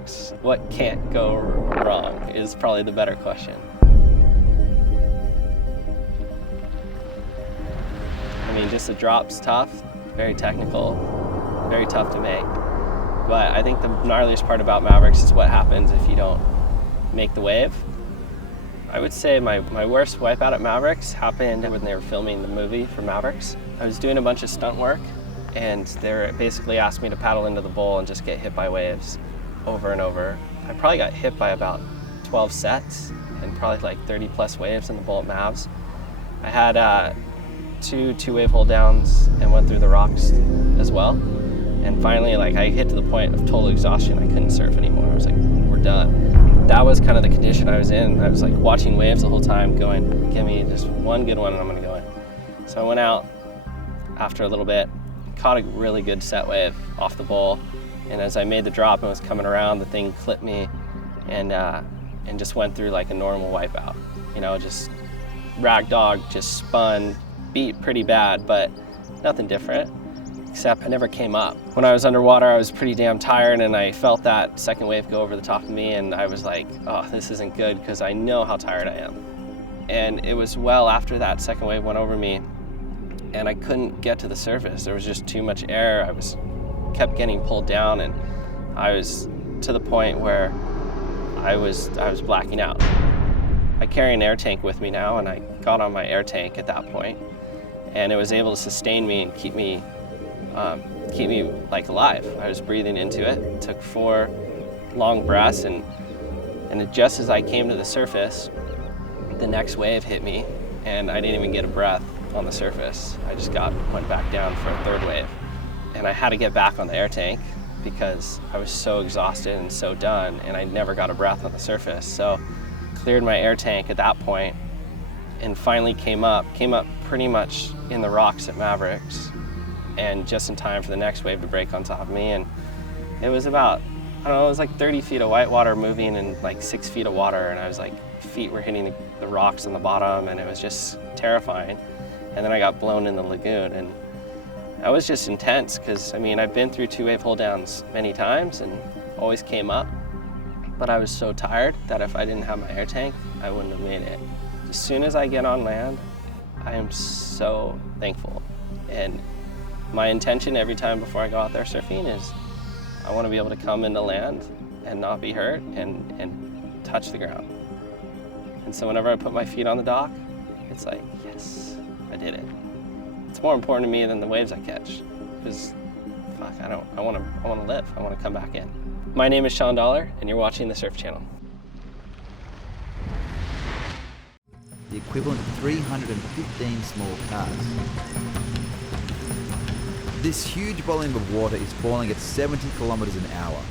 Mavericks? What can't go wrong is probably the better question. I mean, just the drop's tough, very technical, very tough to make. But I think the gnarliest part about Mavericks is what happens if you don't make the wave. I would say my worst wipeout at Mavericks happened when they were filming the movie for Mavericks. I was doing a bunch of stunt work, and they basically asked me to paddle into the bowl and just get hit by waves over and over. I probably got hit by about 12 sets and probably like 30 plus waves in the bowl at Mavs. I had two-wave hold downs and went through the rocks as well. And finally, like, I hit to the point of total exhaustion. I couldn't surf anymore. I was like, we're done. That was kind of the condition I was in. I was like watching waves the whole time going, give me just one good one and I'm gonna go in. So I went out after a little bit, caught a really good set wave off the bowl. And as I made the drop and was coming around, the thing clipped me and just went through like a normal wipeout. You know, just ragdoll, just spun, beat pretty bad, but nothing different. Except I never came up. When I was underwater, I was pretty damn tired and I felt that second wave go over the top of me and I was like, oh, this isn't good because I know how tired I am. And it was well after that second wave went over me and I couldn't get to the surface. There was just too much air. I kept getting pulled down and I was to the point where I was blacking out. I carry an air tank with me now and I got on my air tank at that point and it was able to sustain me and keep me like alive. I was breathing into it, took 4 long breaths and just as I came to the surface, the next wave hit me and I didn't even get a breath on the surface. I just went back down for a third wave. And I had to get back on the air tank because I was so exhausted and so done and I never got a breath on the surface. So cleared my air tank at that point and finally came up pretty much in the rocks at Mavericks and just in time for the next wave to break on top of me. And it was about, I don't know, it was like 30 feet of white water moving and like 6 feet of water and I was like, feet were hitting the rocks on the bottom and it was just terrifying. And then I got blown in the lagoon and that was just intense because, I mean, I've been through 2-wave hold downs many times and always came up, but I was so tired that if I didn't have my air tank, I wouldn't have made it. As soon as I get on land, I am so thankful. And my intention every time before I go out there surfing is I want to be able to come into land and not be hurt and touch the ground. And so whenever I put my feet on the dock, it's like, yes, I did it. It's more important to me than the waves I catch because fuck, I want to live. I want to come back in. My name is Shawn Dollar and you're watching the Surf Channel. The equivalent of 315 small cars. This huge volume of water is falling at 70 kilometers an hour.